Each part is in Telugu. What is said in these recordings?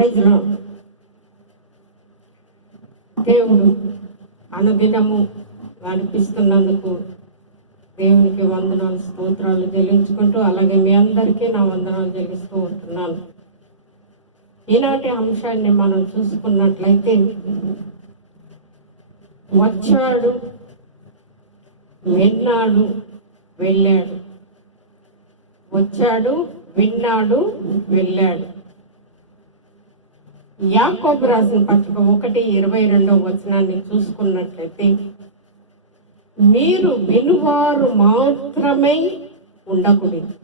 ప్రజలు దేవుడు అనుదినము నడిపిస్తున్నందుకు దేవునికి వందనాలు స్తోత్రాలు చెల్లించుకుంటూ, అలాగే మీ అందరికీ నా వందనాలు చెల్లిస్తూ ఉంటున్నాను. ఈనాటి అంశాన్ని మనం చూసుకున్నట్లయితే, వచ్చాడు, విన్నాడు, వెళ్ళాడు. వచ్చాడు, విన్నాడు, వెళ్ళాడు. యాకోబు రాసిన పత్రిక 1:22 చూసుకున్నట్లయితే, మీరు వినువారు మాత్రమే ఉండకూడదు,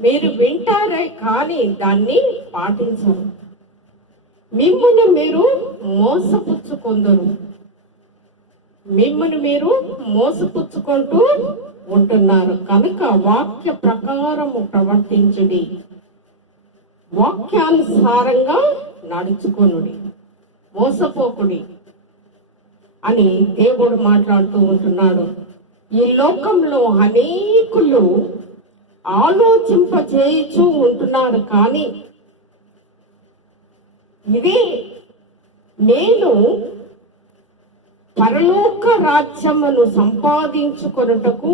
మీరు వింటారే కానీ దాన్ని పాటించరు, మిమ్మల్ని మీరు మోసపుచ్చుకొందరు, మిమ్మల్ని మీరు మోసపుచ్చుకుంటూ ఉంటున్నారు కనుక వాక్య ప్రకారము ప్రవర్తించుడి, వాక్యానుసారంగా నడుచుకొనుడి, మోసపోకుడి అని దేవుడు మాట్లాడుతూ ఉంటున్నాడు. ఈ లోకంలో అనేకులు ఆలోచింపచేయచ్చు ఉంటున్నారు, కానీ ఇది నేను పరలోక రాజ్యమును సంపాదించుకొనుటకు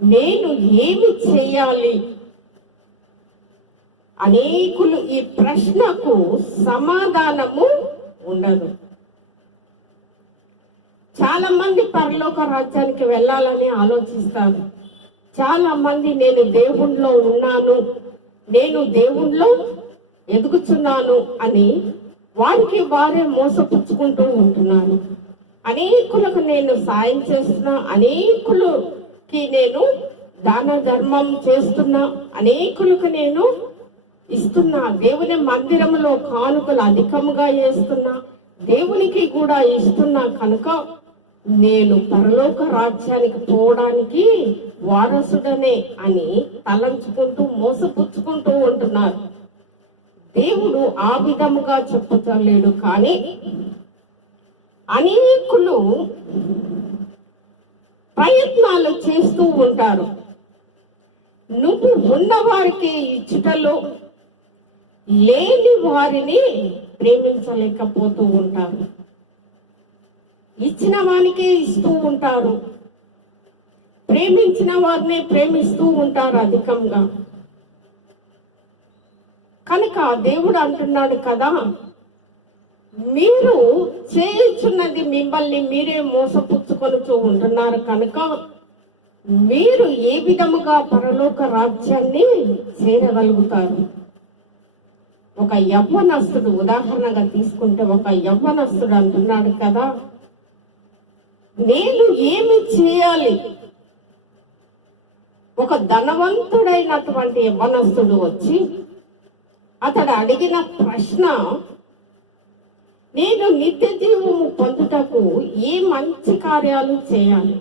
నేను ఏమి చేయాలి? అనేకులు ఈ ప్రశ్నకు సమాధానము ఉండదు. చాలా మంది పరలోక రాజ్యానికి వెళ్ళాలని ఆలోచిస్తారు. చాలా మంది నేను దేవుణ్ణిలో ఉన్నాను, నేను దేవుణ్ణిలో ఎదుగుతున్నాను అని వారికి వారే మోసపుచ్చుకుంటూ ఉంటున్నారు. అనేకులకు నేను సాయం చేస్తున్నా, అనేకులకి నేను దాన ధర్మం చేస్తున్నా, అనేకులకు నేను ఇస్తున్నా, దేవుని మందిరంలో కానుకలు అధికంగా వేస్తున్నా, దేవునికి కూడా ఇస్తున్నా కనుక నేను పరలోక రాజ్యానికి పోవడానికి వారసుడనే అని తలంచుకుంటూ మోసపుచ్చుకుంటూ ఉంటున్నారు. దేవుడు ఆ విధముగా చెప్పుతలేడు, కానీ అనేకులు ప్రయత్నాలు చేస్తూ ఉంటారు. నువ్వు ఉన్నవారికి ఇచ్చుటలో లేని వారిని ప్రేమించలేకపోతూ ఉంటారు, ఇచ్చిన వానికే ఇస్తూ ఉంటారు, ప్రేమించిన వారిని ప్రేమిస్తూ ఉంటారు అధికంగా. కనుక దేవుడు అంటున్నాడు కదా, మీరు చేయుచున్నది మిమ్మల్ని మీరే మోసపుచ్చుకొనుచూ ఉంటున్నారు కనుక మీరు ఏ విధముగా పరలోక రాజ్యాన్ని చేరగలుగుతారు? ఒక యవ్వనస్తుడు ఉదాహరణగా తీసుకుంటే, ఒక యవ్వనస్తుడు అంటున్నాడు కదా, నేను ఏమి చేయాలి? ఒక ధనవంతుడైనటువంటి యవ్వనస్తుడు వచ్చి అతడు అడిగిన ప్రశ్న, నేను నిత్య జీవము పొందుటకు ఏ మంచి కార్యాలు చేయాలి?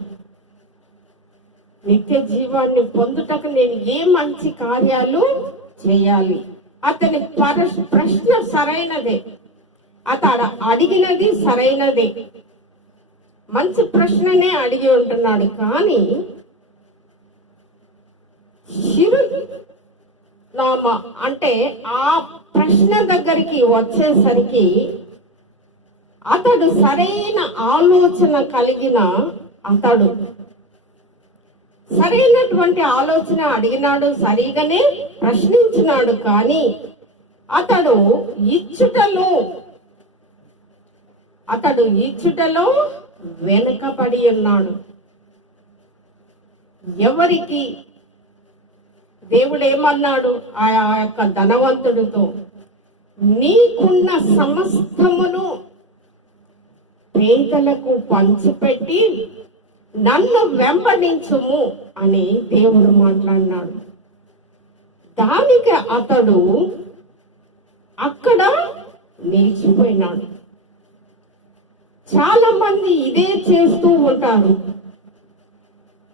నిత్య జీవాన్ని పొందుటకు నేను ఏ మంచి కార్యాలు చేయాలి? అతని ప్రశ్న సరైనదే, అతడు అడిగినది సరైనదే, మంచి ప్రశ్ననే అడిగి ఉంటున్నాడు. కానీ శిరునామ అంటే ఆ ప్రశ్న దగ్గరికి వచ్చేసరికి అతడు సరైన ఆలోచన కలిగిన అతడు సరైనటువంటి ఆలోచన అడిగినాడు, సరిగానే ప్రశ్నించినాడు, కానీ అతడు ఇచ్చుటలో వెనుకబడి ఉన్నాడు. ఎవరికి? దేవుడు ఏమన్నాడు ఆ యొక్క ధనవంతుడితో, నీకున్న సమస్తమును పేదలకు పంచిపెట్టి నన్ను వెంబడించుము అని దేవుడు మాట్లాడినాడు. దానికి అతడు అక్కడ నిలిచిపోయినాడు. చాలా మంది ఇదే చేస్తూ ఉంటారు.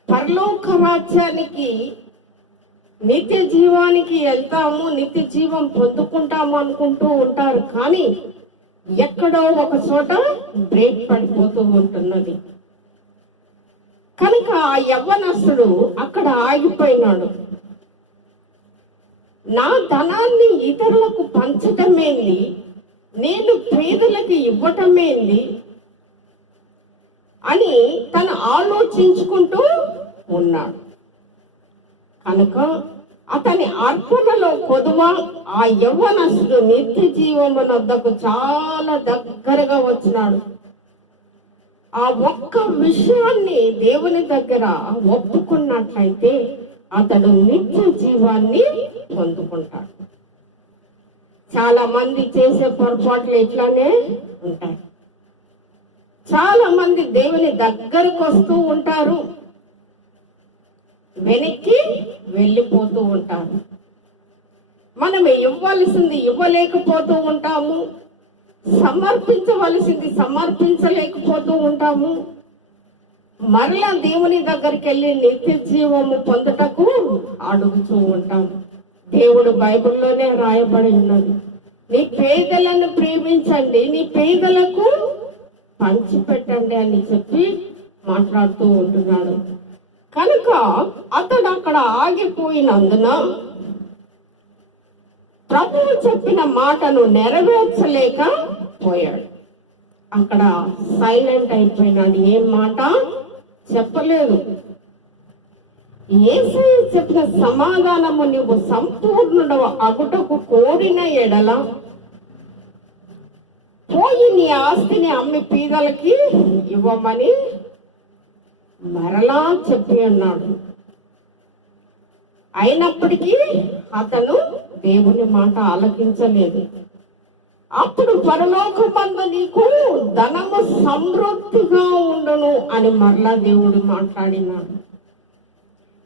పరలోక రాజ్యానికి నిత్య జీవానికి వెళ్తాము, నిత్య జీవం పొందుకుంటాము అనుకుంటూ ఉంటారు, కానీ ఎక్కడో ఒక చోట బ్రేక్ పడిపోతూ ఉంటున్నది. కనుక ఆ యవ్వనస్తుడు అక్కడ ఆగిపోయినాడు. నా ధనాన్ని ఇతరులకు పంచటమేంది, నేను పేదలకు ఇవ్వటమేంది అని తను ఆలోచించుకుంటూ ఉన్నాడు. కనుక అతని అర్పణలో కొదువ ఆ యవ్వనస్తుడు నిత్య జీవమునొద్దకు చాలా దగ్గరగా వచ్చినాడు. ఆ ఒక్క విషయాన్ని దేవుని దగ్గర ఒప్పుకున్నట్లయితే అతడు నిత్య జీవాన్ని పొందుకుంటాడు. చాలా మంది చేసే పొరపాట్లు ఇట్లానే ఉంటాయి. చాలా మంది దేవుని దగ్గరకు వస్తూ ఉంటారు, వెనక్కి వెళ్ళిపోతూ ఉంటారు. మనం ఇవ్వాల్సింది ఇవ్వలేకపోతూ ఉంటాము, సమర్పించవలసింది సమర్పించలేకపోతూ ఉంటాము. మరలా దేవుని దగ్గరికి వెళ్ళి నిత్య జీవము పొందుటకు అడుగుతూ ఉంటాము. దేవుడు బైబిల్లోనే రాయబడి ఉన్నది, నీ పేదలను ప్రేమించండి, నీ పేదలకు పంచిపెట్టండి అని చెప్పి మాట్లాడుతూ ఉంటున్నాడు. కనుక అతడు అక్కడ ఆగిపోయినందున ప్రభువు చెప్పిన మాటను నెరవేర్చలేక పోయాడు. అక్కడ సైలెంట్ అయిపోయినాడు, ఏం మాట చెప్పలేదు. యేసయ్య చెప్పిన సమాధానము, నువ్వు సంపూర్ణుడు అగుటకు కోరిన ఎడల పోయి నీ ఆస్తిని అమ్మి పీదలకి ఇవ్వమని మరలా చెప్పి అన్నాడు. అయినప్పటికీ అతను దేవుని మాట ఆలకించలేదు. అప్పుడు పరలోకమందు నీకు ధనము సమృద్ధిగా ఉండును అని మరలా దేవుడు మాట్లాడినాడు.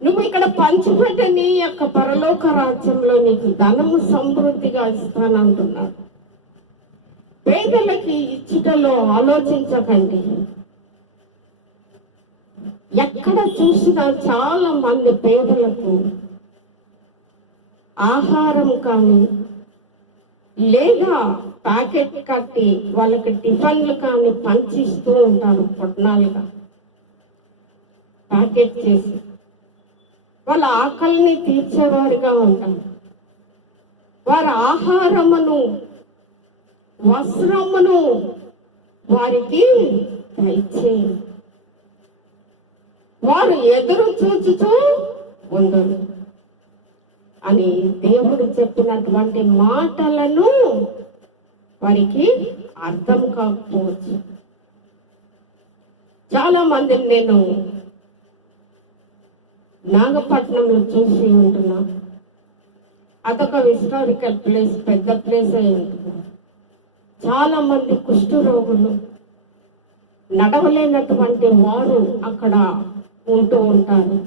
నువ్వు ఇక్కడ పంచిపెట్ట నీ యొక్క పరలోక రాజ్యంలో నీకు ధనము సమృద్ధిగా ఇస్తానంటున్నాడు. పేదలకి ఇచ్చుటలో ఆలోచించకండి. ఎక్కడ చూసినా చాలా మంది పేదలకు ఆహారం కానీ లేదా ప్యాకెట్ కట్టి వాళ్ళకి టిఫిన్లు కానీ పంచిస్తూ ఉంటారు. పొట్నాలుగా ప్యాకెట్ చేసి వాళ్ళ ఆకలిని తీర్చేవారిగా ఉంటారు. వారి ఆహారమును వస్త్రమును వారికి దయచేయండి. వారు ఎదురు చూచుతూ ఉండరు అని దేవుడు చెప్పినటువంటి మాటలను వారికి అర్థం కాకపోవచ్చు. చాలా మందిని నేను నాగపట్నంలో చూసి ఉంటున్నా. అదొక హిస్టారికల్ ప్లేస్, పెద్ద ప్లేస్ అయి ఉంటుంది. చాలా మంది కుష్ఠ రోగులు, నడవలేనటువంటి వారు అక్కడ ఉంటూ ఉంటారు.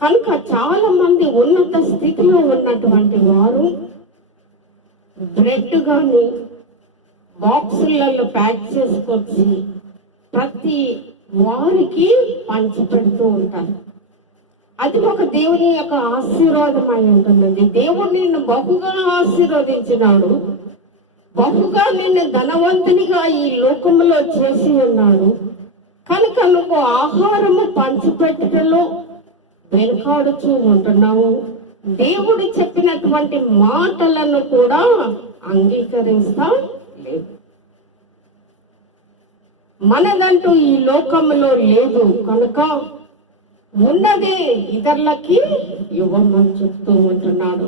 కనుక చాలా మంది ఉన్నత స్థితిలో ఉన్నటువంటి వారు బ్రెడ్ కానీ బాక్సులలో ప్యాక్ చేసుకొచ్చి ప్రతి వారికి పంచి పెడుతూ ఉంటారు. అది ఒక దేవుని యొక్క ఆశీర్వాదం అయి ఉంటున్నది. దేవుడు నిన్ను బహుగా ఆశీర్వదించినాడు, బహుగా నిన్ను ధనవంతునిగా ఈ లోకంలో చేసి ఉన్నాడు. కనుక నువ్వు ఆహారము పంచిపెట్టడంలో వెనుకాడుచూ ఉంటున్నావు. దేవుడు చెప్పినటువంటి మాటలను కూడా అంగీకరిస్తా లేదు. మనదంటూ ఈ లోకంలో లేదు కనుక ఉన్నదే ఇతరులకి ఇవ్వమని చెప్తూ ఉంటున్నాడు.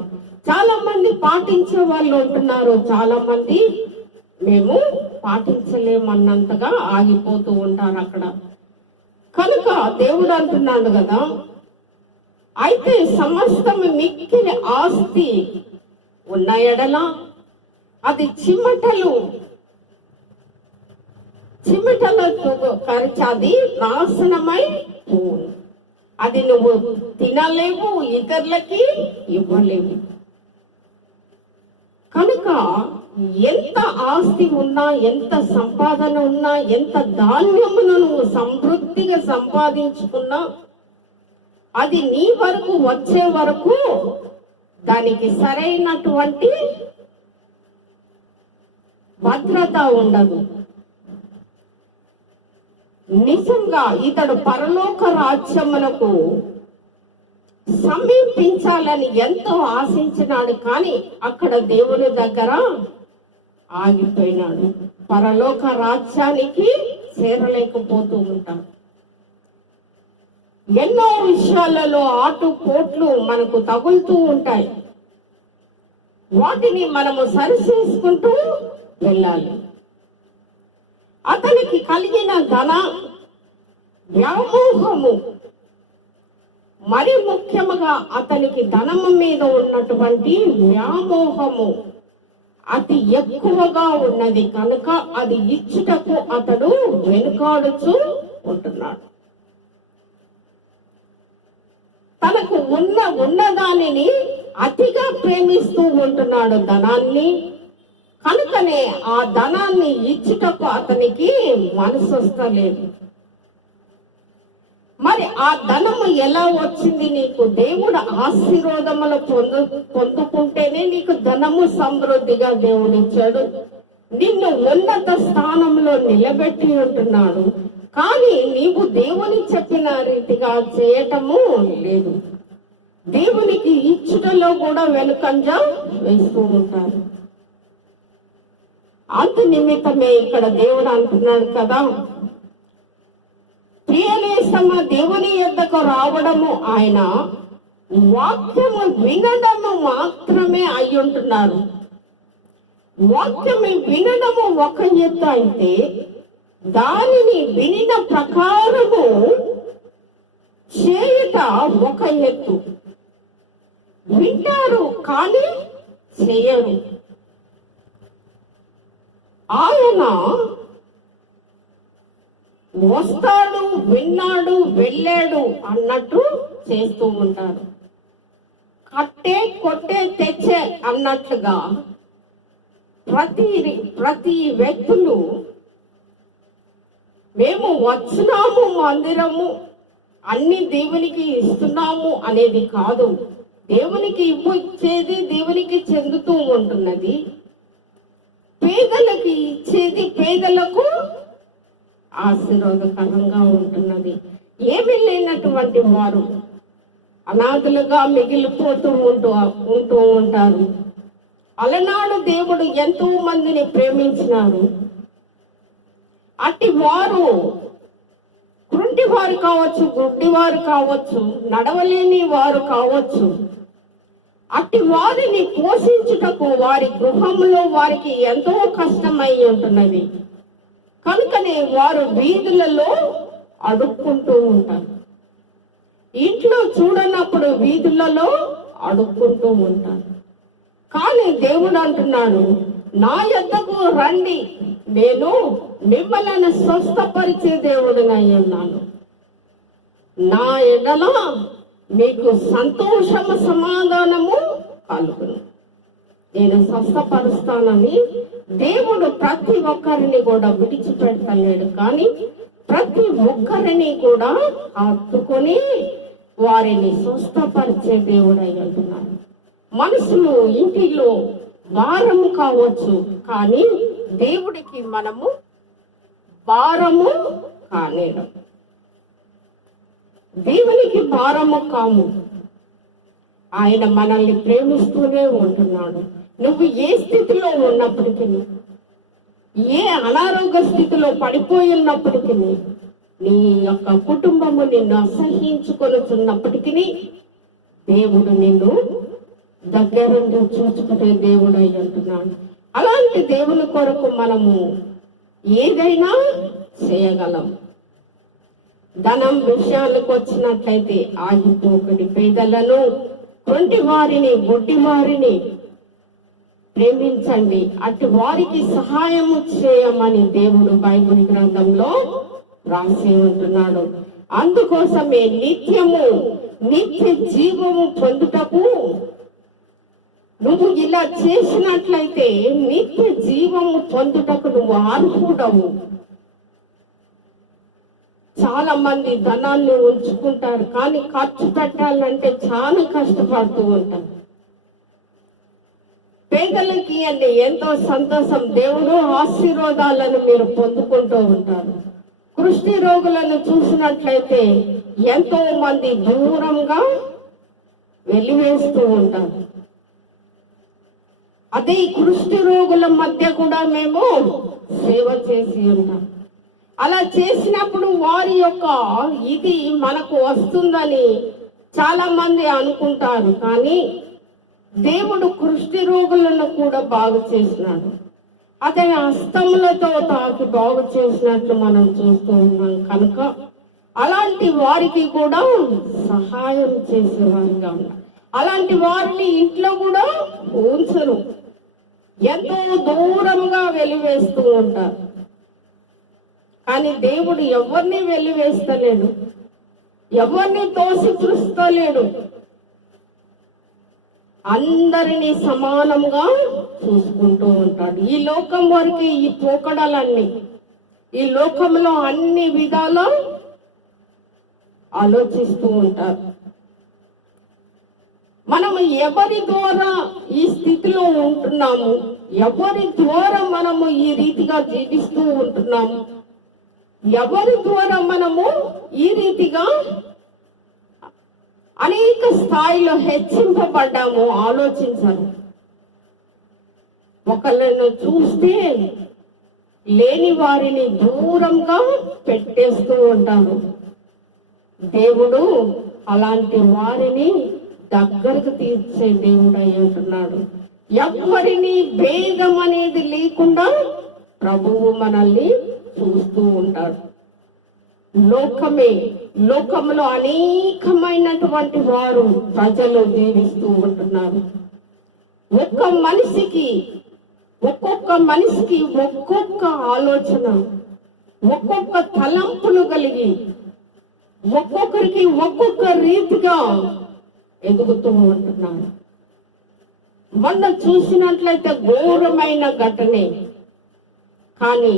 చాలా మంది పాటించే వాళ్ళు ఉంటున్నారు, చాలా మంది మేము పాటించలేమన్నంతగా ఆగిపోతూ ఉంటారు అక్కడ. కనుక దేవుడు అంటున్నాడు కదా, అయితే సమస్తం మిక్కిలి ఆస్తి ఉన్న ఎడల అది చిమటలతో ఖర్చు అది నాశనమై పోను. అది నువ్వు తినలేవు, ఇతరులకి ఇవ్వలేవు. కనుక ఎంత ఆస్తి ఉన్నా, ఎంత సంపాదన ఉన్నా, ఎంత ధాన్యమును నువ్వు సమృద్ధిగా సంపాదించుకున్నా, అది నీ వరకు వచ్చే వరకు దానికి సరైనటువంటి భద్రత ఉండదు. నిజంగా ఇతడు పరలోక రాజ్యమునకు సమీపించాలని ఎంతో ఆశించినాడు, కానీ అక్కడ దేవుని దగ్గర ఆగిపోయినాడు. పరలోక రాజ్యానికి చేరలేకపోతూ ఉంటాం. ఎన్నో విషయాలలో ఆటుపోట్లు మనకు తగులుతూ ఉంటాయి. వాటిని మనము సరిచేసుకుంటూ వెళ్ళాలి. అతనికి కలిగిన ధన వ్యామోహము, మరి ముఖ్యముగా అతనికి ధనము మీద ఉన్నటువంటి వ్యామోహము అతి ఎక్కువగా ఉన్నది కనుక అది ఇచ్చుటకు అతడు వెనుకాడుచూ ఉంటున్నాడు. తనకు ఉన్న దానిని అతిగా ప్రేమిస్తూ ఉంటున్నాడు, ధనాన్ని. కనుకనే ఆ ధనాన్ని ఇచ్చుటకు అతనికి మనసు వస్తలేదు. మరి ఆ ధనము ఎలా వచ్చింది నీకు? దేవుడు ఆశీర్వాదములు పొందుకుంటేనే నీకు ధనము సమృద్ధిగా దేవుడు ఇచ్చాడు. నిన్ను ఉన్నత స్థానంలో నిలబెట్టి ఉంటున్నాడు. కానీ నీవు దేవుని చెప్పిన రీతిగా చేయటము లేదు. దేవునికి ఇచ్చుటలో కూడా వెనుకంజ వేస్తూ ఉంటారు. అంత నిమిత్తమే ఇక్కడ దేవుడు అంటున్నాడు కదా, ప్రియనేస్తమ దేవుని యొద్దకు రావడము ఆయన వాక్యము వినడము మాత్రమే అయి ఉంటున్నారు. వాక్యము వినడము ఒక ఎత్తు అయితే, దానిని వినిన ప్రకారము చేయుట ఒక ఎత్తు. వింటారు కానీ చేయరు. ఆయన వస్తాడు, విన్నాడు, వెళ్ళాడు అన్నట్టు చేస్తూ ఉంటారు. కట్టే కొట్టే తెచ్చే అన్నట్లుగా ప్రతి వ్యక్తులు మేము వచ్చినాము మందిరము, అన్ని దేవునికి ఇస్తున్నాము అనేది కాదు. దేవునికి ఇచ్చేది దేవునికి చెందుతూ ఉంటున్నది. పేదలకు ఇచ్చేది పేదలకు ఆశీర్వాదకరంగా ఉంటున్నది. ఏమీ లేనటువంటి వారు అనాథలుగా మిగిలిపోతూ ఉంటూ ఉంటారు. అలనాడు దేవుడు ఎంతో మందిని ప్రేమించినారు. అట్టి వారు కుంటివారు కావచ్చు, గుడ్డివారు కావచ్చు, నడవలేని వారు కావచ్చు. అట్టి వారిని పోషించుటకు వారి గృహంలో వారికి ఎంతో కష్టమై ఉంటున్నది. కనుకనే వారు వీధులలో అడుక్కుంటూ ఉంటారు. ఇంట్లో చూడనప్పుడు వీధులలో అడుక్కుంటూ ఉంటారు. కానీ దేవుడు అంటున్నాడు, నా యొద్దకు రండి, నేను మిమ్మల్ని స్వస్థపరిచే దేవుడినై ఉన్నాను. నా ఎడల మీకు సంతోషము సమాధానము కలుగును. నేను స్వస్థపరుస్తానని దేవుడు ప్రతి ఒక్కరిని కూడా విడిచిపెడతలేడు. కానీ ప్రతి ఒక్కరిని కూడా హత్తుకొని వారిని స్వస్థపరిచే దేవుడై ఉంటున్నాడు. మనుషులు ఇంటిలో భారము కావచ్చు, కానీ దేవుడికి మనము భారము కానేరు. దేవునికి భారము కాము. ఆయన మనల్ని ప్రేమిస్తూనే ఉంటున్నాడు. నువ్వు ఏ స్థితిలో ఉన్నప్పటికీ, ఏ అనారోగ్య స్థితిలో పడిపోయినప్పటికీ, నీ యొక్క కుటుంబము నిన్ను అసహించుకొనుచున్నప్పటికీ దేవుడు నిన్ను దగ్గరుండి చూసుకునే దేవుడు అయి ఉంటున్నాడు. అలాంటి దేవుని కొరకు మనము ఏదైనా చేయగలం. ధనం విషయాలకు వచ్చినట్లయితే ఆగిపోకడి. పేదలను, కొంటి వారిని, గుడ్డి వారిని ప్రేమించండి, అటు వారికి సహాయము చేయమని దేవుడు బైబిల్ గ్రంథంలో రాసి ఉంటున్నాడు. అందుకోసమే నిత్య జీవము పొందుటకు నువ్వు ఇలా చేసినట్లయితే నిత్య జీవము పొందుటకు నువ్వు అర్హుడవు. చాలా మంది ధనాన్ని ఉంచుకుంటారు, కానీ ఖర్చు పెట్టాలంటే చాలా కష్టపడుతూ ఉంటారు. పేదలకి అంటే ఎంతో సంతోషం, దేవుడు ఆశీర్వాదాలను మీరు పొందుకుంటూ ఉంటారు. కుష్టి రోగులను చూసినట్లయితే ఎంతో మంది దూరంగా వెలివేస్తూ ఉంటారు. అదే కుష్టి రోగుల మధ్య కూడా మేము సేవ చేసి ఉంటాం. అలా చేసినప్పుడు వారి యొక్క ఇది మనకు వస్తుందని చాలా మంది అనుకుంటారు. కానీ దేవుడు కుష్టి రోగులను కూడా బాగు చేసినాడు. అతని హస్తములతో తాకి బాగు చేసినట్లు మనం చూస్తూ ఉన్నాం. కనుక అలాంటి వారికి కూడా సహాయం చేసేవారిగా ఉన్నారు. అలాంటి వారిని ఇంట్లో కూడా ఉంచరు, ఎంతో దూరంగా వెలివేస్తూ ఉంటారు. కానీ దేవుడు ఎవరిని వెలివేస్తలేడు, ఎవరిని తోసిపురుస్తలేడు. అందరినీ సమానంగా చూసుకుంటూ ఉంటాడు. ఈ లోకం వారికి ఈ పోకడలన్నీ, ఈ లోకంలో అన్ని విధాల ఆలోచిస్తూ ఉంటారు. మనము ఎవరి ద్వారా ఈ స్థితిలో ఉంటున్నాము, ఎవరి ద్వారా మనము ఈ రీతిగా జీవిస్తూ ఉంటున్నాము, ఎవరి ద్వారా మనము ఈ రీతిగా అనేక స్థాయిలో హెచ్చింపబడ్డాము ఆలోచించాలి. ఒకళ్ళను చూస్తే లేని వారిని దూరంగా పెట్టేస్తూ ఉంటారు. దేవుడు అలాంటి వారిని దగ్గరకు తీర్చే దేవుడు అయి ఉంటున్నాడు. ఎవరిని భేదం అనేది లేకుండా ప్రభువు మనల్ని చూస్తూ ఉంటాడు. లోకంలో అనేకమైనటువంటి వారు ప్రజలు జీవిస్తూ ఉంటున్నారు. ఒక్కొక్క మనిషికి ఒక్కొక్క ఆలోచన, ఒక్కొక్క తలంపులు కలిగి ఒక్కొక్కరికి ఒక్కొక్క రీతిగా ఎదుగుతూ ఉంటున్నారు. మొన్న చూసినట్లయితే ఘోరమైన ఘటనే, కానీ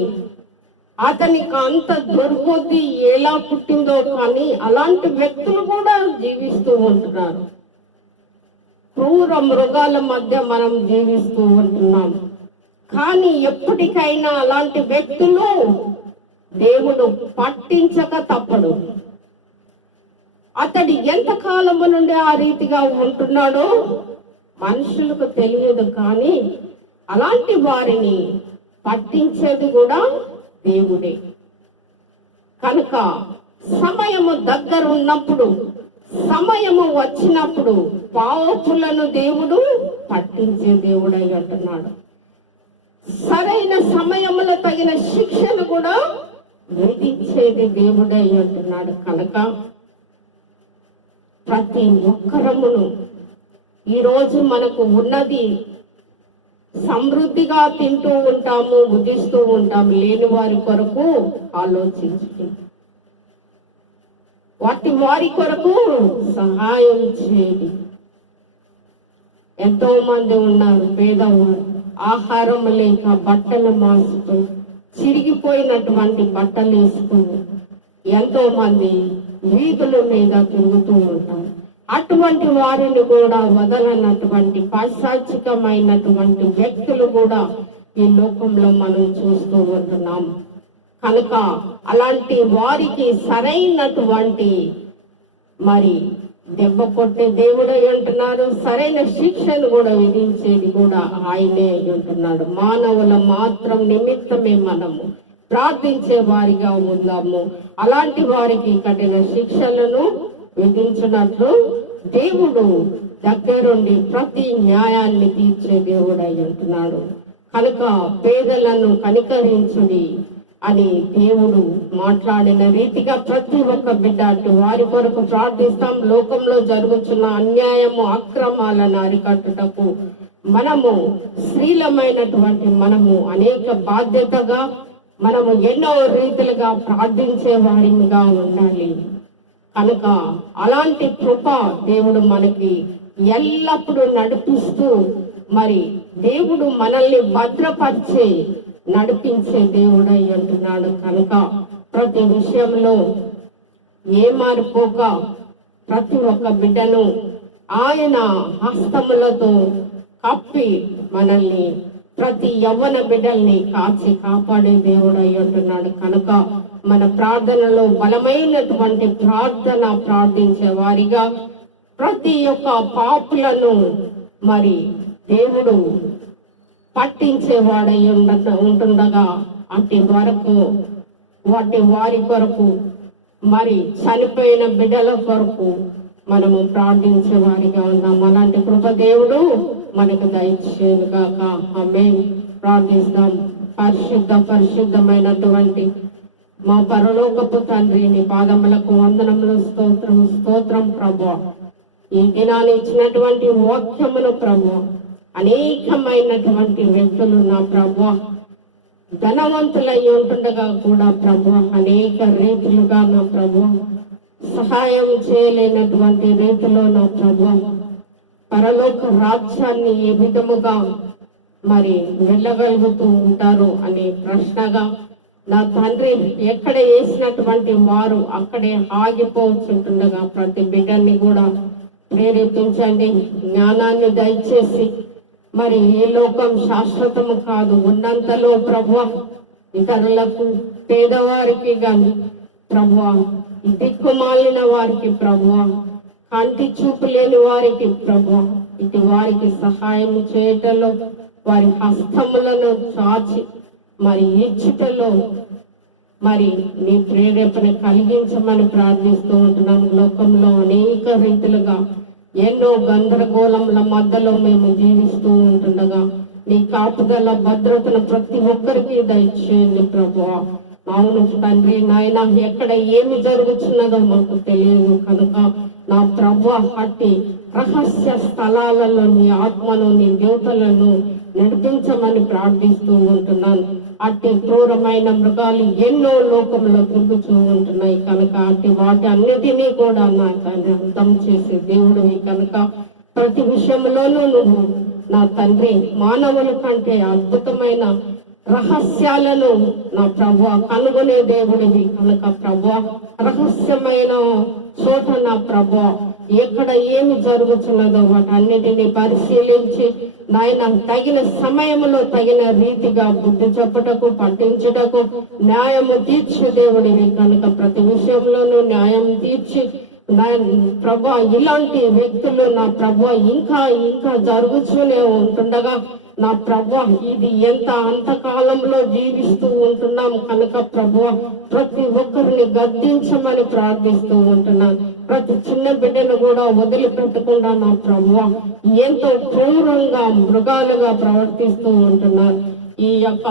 అతనికి అంత దొరికొద్ది ఎలా పుట్టిందో కానీ అలాంటి వ్యక్తులు కూడా జీవిస్తూ ఉంటున్నారు. క్రూర మృగాల మధ్య మనం జీవిస్తూ ఉంటున్నాం. కానీ ఎప్పటికైనా అలాంటి వ్యక్తులు దేవుడు పట్టించక తప్పడు. అతడు ఎంతకాలము నుండి ఆ రీతిగా ఉంటున్నాడో మనుషులకు తెలియదు. కానీ అలాంటి వారిని పట్టించేది కూడా దేవుడే. కనుక సమయము దగ్గర ఉన్నప్పుడు, సమయము వచ్చినప్పుడు పాపులను దేవుడు పట్టించే దేవుడై అంటున్నాడు. సరైన సమయంలో తగిన శిక్షను కూడా విధించేది దేవుడై అంటున్నాడు. కనుక ప్రతి ఒక్కరమును ఈరోజు మనకు ఉన్నది సమృద్ధిగా తింటూ ఉంటాము, భుజిస్తూ ఉంటాము. లేని వారి కొరకు ఆలోచించి వారి కొరకు సహాయం చేయండి. ఎంతో మంది ఉన్నారు పేదవారు, ఆహారం లేక బట్టలు మాసుకొని చిరిగిపోయినటువంటి బట్టలు వేసుకుని ఎంతో మంది వీధుల మీద తిరుగుతూ ఉంటారు. అటువంటి వారిని కూడా వదలనటువంటి పైశాచికమైనటువంటి వ్యక్తులు కూడా ఈ లోకంలో మనం చూస్తూ ఉంటున్నాం. కనుక అలాంటి వారికి సరైనటువంటి మరి దెబ్బ కొట్టే దేవుడై ఉంటున్నాడు. సరైన శిక్షను కూడా విధించేది కూడా ఆయనే ఉంటున్నాడు. మానవుల మాత్రం నిమిత్తమే మనము ప్రార్థించే వారిగా ఉందాము. అలాంటి వారికి కఠిన శిక్షలను విధించినట్లు దేవుడు దగ్గరుండి ప్రతి న్యాయాన్ని తీర్చే దేవుడై ఉంటున్నాడు. కనుక పేదలను కనికరించుడి అని దేవుడు మాట్లాడిన రీతిగా ప్రతి ఒక్క బిడ్డ అటు వారి కొరకు ప్రార్థిస్తాం. లోకంలో జరుగుతున్న అన్యాయము అక్రమాలను అరికట్టుటకు మనము స్త్రీలమైనటువంటి మనము అనేక బాధ్యతగా మనము ఎన్నో రీతిలుగా ప్రార్థించే వారిగా ఉండాలి. కనుక అలాంటి కృప దేవుడు మనకి ఎల్లప్పుడూ నడిపిస్తూ మరి దేవుడు మనల్ని భద్రపరిచే నడిపించే దేవుడై అంటున్నాడు. కనుక ప్రతి విషయంలో ఏమారిపోక ప్రతి ఒక్క బిడ్డను ఆయన హస్తములతో కప్పి మనల్ని ప్రతి యవ్వన బిడ్డల్ని కాచి కాపాడే దేవుడై అంటున్నాడు. కనుక మన ప్రార్థనలో బలమైనటువంటి ప్రార్థించే వారిగా ప్రతి ఒక్క పాపులను మరి దేవుడు పట్టించేవాడై ఉంటుండగా అట్టి వరకు వారి కొరకు మరి చనిపోయిన బిడ్డల కొరకు మనము ప్రార్థించే వారిగా ఉన్నాం. అలాంటి కృప దేవుడు మనకు దయచేయను గాక. ఆమేన్. ప్రార్థిస్తాం. పరిశుద్ధమైనటువంటి మా పరలోకపు తండ్రి, నీ పాదములకు వందనములు, స్తోత్రం ప్రభువా. ఈ దినాన్ని ఇచ్చినటువంటి వాక్యములు ప్రభువా, అనేకమైనటువంటి వ్యక్తులు నా ప్రభువా ధనవంతులై ఉంటుండగా కూడా ప్రభువా అనేక రీతులుగా నా ప్రభువా సహాయం చేయలేనటువంటి రీతిలో నా ప్రభువా పరలోక రాజ్యాన్ని ఏ విధముగా మరి వెళ్ళగలుగుతూ ఉంటారు అనే ప్రశ్నగా నా తండ్రి ఎక్కడ వేసినటువంటి వారు అక్కడే ఆగిపోతుండగా ప్రతి బిడ్డని కూడా ప్రేరేపించండి. జ్ఞానాన్ని దయచేసి మరి ఏ లోకం శాశ్వతము కాదు, ఉన్నంతలో ప్రభువా ఇతరులకు పేదవారికి గాని ప్రభువా దిక్కుమాలిన వారికి ప్రభువా కంటి చూపు లేని వారికి ప్రభువా ఇటు వారికి సహాయం చేయటంలో వారి హస్తములను చాచి మరి ఇచ్చుటలో మరి నీ ప్రేరేపణ కలిగించమని ప్రార్థిస్తూ ఉంటున్నాం. లోకంలో అనేక రీతిలుగా ఎన్నో గందరగోళముల మధ్యలో మేము జీవిస్తూ ఉంటుండగా నీ కాపుదల భద్రతను ప్రతి ఒక్కరికి దయచేయండి ప్రభువా. అవును తండ్రి నాయన, ఎక్కడ ఏమి జరుగుతున్నదో మాకు తెలియదు కనుక నా ప్రభువా అట్టి రహస్య స్థలాలలో నీ ఆత్మను నీ దేవతలను నడిపించమని ప్రార్థిస్తూ ఉంటున్నాను. అట్టి క్రూరమైన మృగాలు ఎన్నో లోకంలో తిరుగుతూ ఉంటున్నాయి కనుక అట్టి వాటి అన్నిటినీ కూడా నా తండ్రి అంతం చేసే దేవుడివి కనుక ప్రతి విషయంలోనూ నువ్వు నా తండ్రి మానవుల కంటే అద్భుతమైన రహస్యాలను నా ప్రభువా కనుగొనే దేవుడివి కనుక ప్రభువా రహస్యమైన చోట నా ప్రభువా ఎక్కడ ఏమి జరుగుతున్నదో వాటన్నిటిని పరిశీలించి నాయన తగిన సమయంలో తగిన రీతిగా బుద్ధి చెప్పుటకు పట్టించుటకు న్యాయము తీర్చే దేవుడివి కనుక ప్రతి విషయంలోనూ న్యాయం తీర్చి ప్రభా ఇలాంటి వ్యక్తులు నా ప్రభా ఇంకా జరుగుతూనే ఉంటుండగా నా ప్రభా ఇది ఎంత అంతకాలంలో జీవిస్తూ ఉంటున్నాం కనుక ప్రభా ప్రతి ఒక్కరిని గద్దించమని ప్రార్థిస్తూ ఉంటున్నాను. ప్రతి చిన్న బిడ్డను కూడా వదిలిపెట్టకుండా నా ప్రభువా ఎంతో క్రూరంగా మృగాలుగా ప్రవర్తిస్తూ ఉంటున్నారు. ఈ యొక్క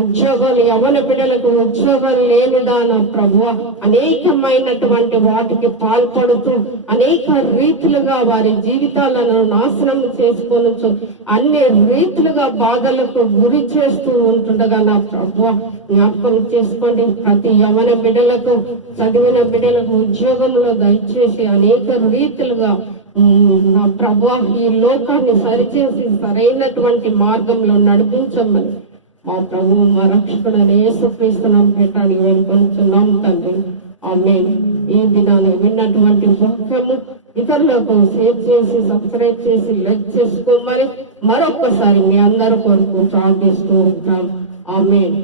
ఉద్యోగాలు యవన బిడ్డలకు ఉద్యోగాలు లేనిదా నా ప్రభువా అనేకమైనటువంటి వాటికి పాల్పడుతూ అనేక రీతులుగా వారి జీవితాలను నాశనం చేసుకొని అన్ని రీతులుగా బాధలకు గురి చేస్తూ ఉంటుండగా నా ప్రభువా జ్ఞాపకం చేసుకోండి. ప్రతి యవన బిడ్డలకు చదివిన బిడ్డలకు ఉద్యోగంలో దయచేసి అనేక రీతులుగా నా ప్రభువా ఈ లోకాన్ని సరిచేసి సరైనటువంటి మార్గంలో నడిపించమని మా ప్రభు మా రక్షకుడైన యేసుక్రీస్తునామమున పెట్టాలి వేడుకొనుచున్నాం తండ్రి. ఆమేన్. ఈ దినాన్ని విన్నటువంటి వాక్యము ఇతరులకు షేర్ చేసి సబ్స్క్రైబ్ చేసి లైక్ చేసుకోమని మరొక్కసారి మీ అందరి కొరకు ప్రార్థిస్తూ ఉంటాం. ఆమేన్.